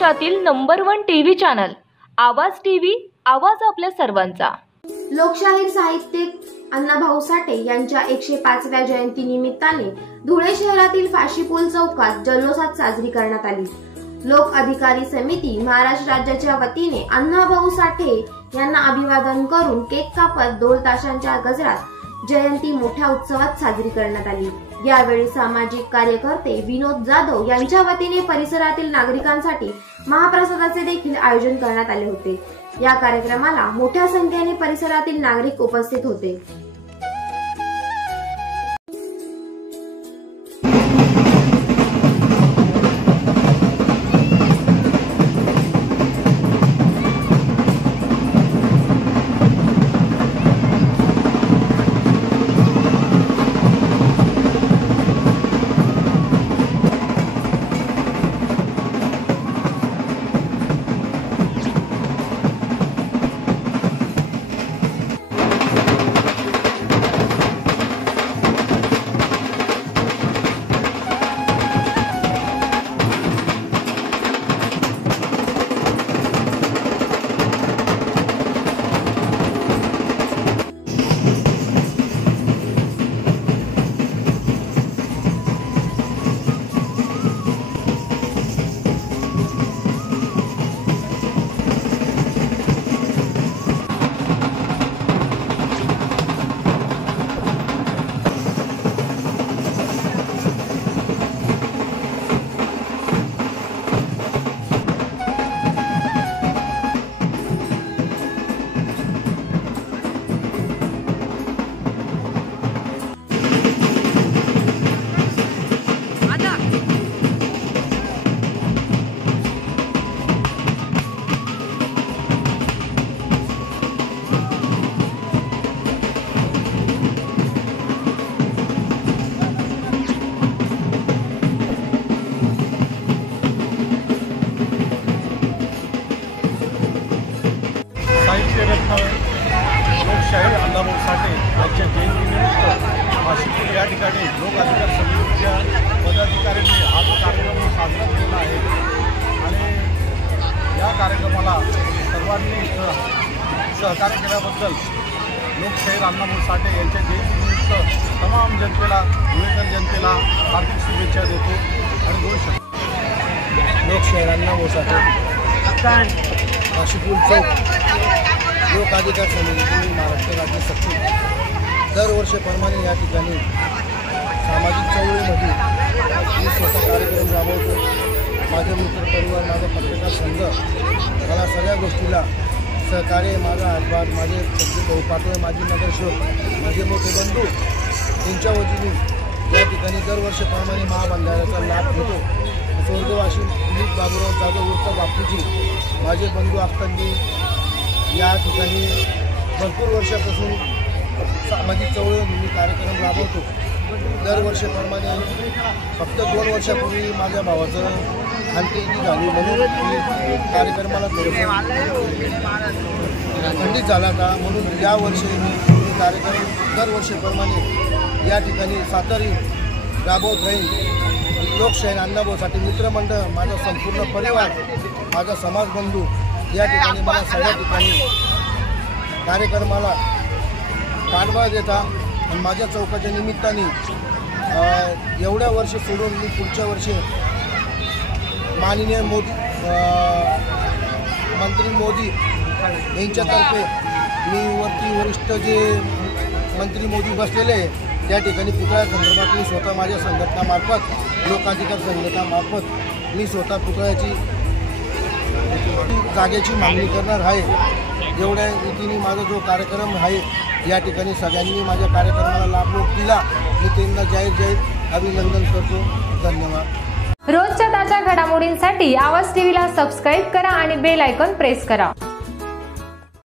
महाराष्ट्रातील number 1 TV channel आवाज TV, आवाज आपल्या सर्वांचा। लोकशाहीर साहित्यिक अण्णाभाऊ साठे यांच्या 105व्या जयंती निमित्ताने धुळे शहरातील फाशीपूल चौकात जल्लोषात साजरी करण्यात आली। लोक अधिकारी समिती महाराष्ट्र राज्याच्या वतीने अण्णाभाऊ साठे यांना अभिवादन करून केक कापत ढोल ताशांच्या गजरात जयंती मोठ्या उत्सवात साजरी करण्यात आली। यावेळी सामाजिक कार्यकर्ते विनोद जाधव यांच्या वतीने परिसरातील नागरिकांसाठी महाप्रसादाचे देखील आयोजन करण्यात आले होते। या कार्यक्रमाला मोठ्या संख्येने परिसरातील नागरिक उपस्थित होते। लोकशाहीर अण्णाभाऊ साठे यांच्या जयंतीनिमित्त फाशीपूल या ठिकाणी लोक अधिकार समितीच्या पदाधिकाऱ्यांनी हा कार्यक्रम साजरा केला आहे आणि या कार्यक्रमाला सर्वांनी सहकार्य केल्याबद्दल लोकशाहीर अण्णाभाऊ साठे यांच्या जयंतीनिमित्त तमाम जनतेला, धुळेकर जनतेला हार्दिक शुभेच्छा देतो आणि दोन शब्द लोकशाहीर अण्णाभाऊ साठे फाशीपूल चौक लोक अधिकार समिती महाराष्ट्र राज्य सचिव दरवर्षीप्रमाणे या ठिकाणी सामाजिक चळवळीमध्ये मी स्वतः कार्यक्रम राबवतो। माझे मित्रपरिवार, माझा पत्रकार संघ मला सगळ्या गोष्टीला सहकार्य, माझा हातभार, माझे सगळे भाऊ पाटोळे, माझी नगरसेवक, माझे मोठे बंधू यांच्या वतीने या ठिकाणी दरवर्षीप्रमाणे महाबंधाऱ्याचा लाभ घेतो। स्वर्गवासी दिलीप बाबूराव जाधव उर्फ बापूजी माझे बंधू असताना या ठिकाणी भरपूर वर्षापासून सामाजिक चळवळीमध्ये कार्यक्रम राबवतो। दरवर्षीप्रमाणे फक्त 2 वर्षापूर्वी माझ्या भावाचं अंत्यविधी झाली म्हणून मी कार्यक्रमाला खंडित झाला होता, म्हणून यावर्षी मी कार्यक्रम दरवर्षीप्रमाणे या ठिकाणी सातारी राबवत राहील। लोकशाहीर अण्णाभाऊ साठे मित्रमंडळ, माझा संपूर्ण परिवार, माझा समाजबंधू या ठिकाणी मला सगळ्या ठिकाणी कार्यक्रमाला पाठबळ देता आणि माझ्या चौकाच्या निमित्ताने एवढ्या वर्ष सोडून मी पुढच्या वर्षी माननीय मंत्री मोदी यांच्यातर्फे मी वरती वरिष्ठ जे मंत्री मोदी बसलेले आहे त्या ठिकाणी पुतळ्या संदर्भात मी स्वतः माझ्या संघटनामार्फत, लोकाधिकार संघटनामार्फत मी स्वतः पुतळ्याची जागेची मागणी करणार आहे। एवढ्या रीतीने माझा जो कार्यक्रम आहे या ठिकाणी सगळ्यांनी माझ्या कार्यक्रमाला लाभ दिला, मी त्यांना जाहीर अभिनंदन करतो। धन्यवाद। रोजच्या ताज्या घडामोडींसाठी आवाज टीव्हीला सबस्क्राईब करा आणि बेल आयकॉन प्रेस करा।